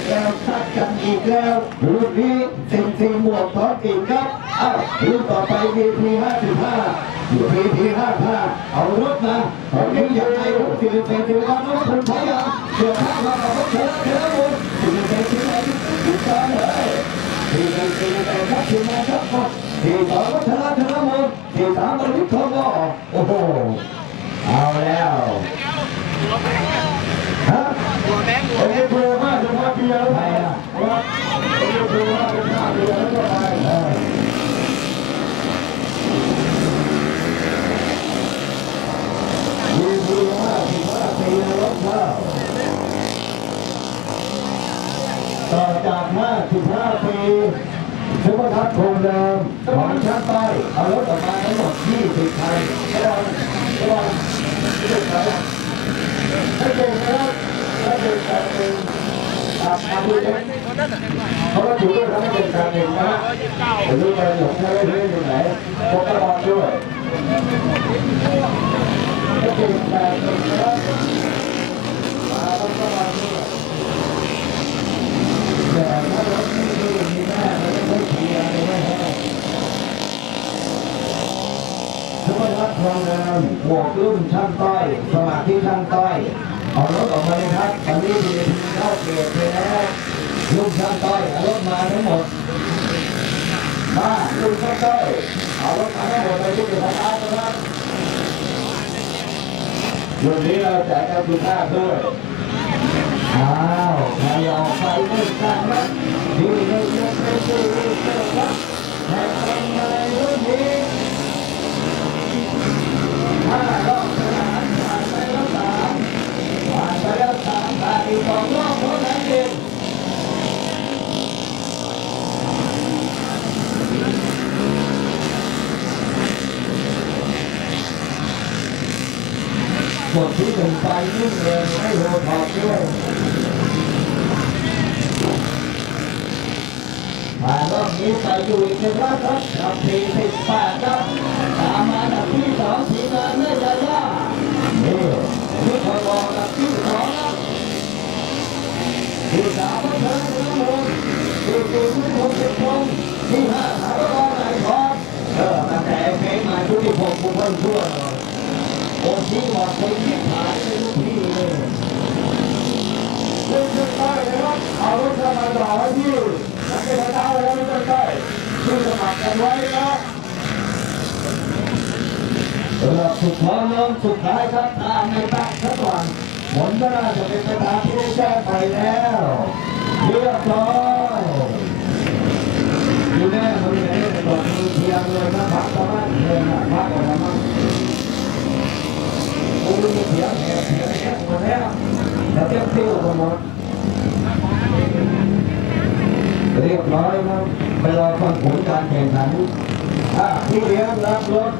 กแล้วซัดกันอีกแล้วรุ่นนี้สิ่งสิ่งหมวกถอนอีกครับอ้าวรุ่นต่อไป VP 55 VP 55เอารถมาตอนนี้ยังไงรุ่นสิริเศษสิริวัฒน์น้องคุณพยายามเชื่อข้างเราเอารถเชนะเชนะหมดสิริเศษสิริวัฒน์ถูกต้องเลยสิริเศษสิริเศษครับสิมาครับสี่สองวัฒนชนะหมดสี่สามบรรลุทองก็โอ้โหเอาแล้วฮะ หัวแบงค์หัว โอ้ยกลัวมากจะมาเบียร์ไป อ่อจาก็ไปเออมีบุปเข้าต่อจาก 55 ปีสุภทัศน์คงเดิมของชั้นใต้เอารถออกมาทั้งหมด 20 คันระวังระวังไม่ใช่ใครให้เก่งนะครับให้เก่งแบบหนึ่งอะมาดูกัน เขาก็ถือว่าเขาไม่เป็นการเองนะผมรู้ไปหลงใช้เรื่องอยู่ไหนพกกระบอกด้วยก็เป็นแบบหนึ่งนะครับมาต้องด้วยแต่ถ้ารถไม่ดีมีแม่ไม่ได้เทียร์ไม่ได้ให้ทุกคนรับทองเดิมหมวกรุ่นช่างต้อยสมัครที่ช่างต้อยเอารถออกมาเลยครับตอนนี้ดีเข้าเกตไปแล้ว ลูกช่างต้อยเอารถมาทั้งหมดมาลูกช่างต้อยเอารถมาทั้งหมดเลยที่เป็นสตาร์ทนะครับวันนี้เราแจกกันคุณภาพด้วยอ้าวใครออกไปเล่นกันนะที่เล่นเล่นเล่นเล่นเล่นเล่นครับแข่งกันอะไรรุ่นนี้ห้ารอบสนามผ่านไปแล้วสามผ่านไปแล้วสามผ่านอีกสองรอบเท่านั้นเอง บทที่หนึ่งไปนิ่งเลยให้โรถอดด้วยผ่านรอบนี้ไปอยู่อีกหนึ่งรอบครับกับสี่สิบแปดครับตามมาดับที่สองทีมงานเมื่อยาย่านี่นี่พอรออัดับที่สองครับที่สามวัฒนธรรมมงที่สี่ที่หกสิบงที่ห้าสารวัตรนายพรเออตั้งแต่เพลงมาชุดที่หกบุคคลชั่วเลย โอ้ที่บอกคนที่ผ่านเป็นพี่เลยเรื่องขึ้นไปนะครับเอารถเข้ามาต่อไว้ที่นักเตะดาแล้วไม่ต้องที่สมัครกันไว้นะเออสุดท้ายน้องสุดท้ายครับตามในตั้งสักวันผลก็น่าจะเป็นไปตามที่แจ้งไปแล้วเรียบร้อย เรียบร้อยครับไปรอฟังผลการแข่งขันอะพี่เลี้ยงรับรถ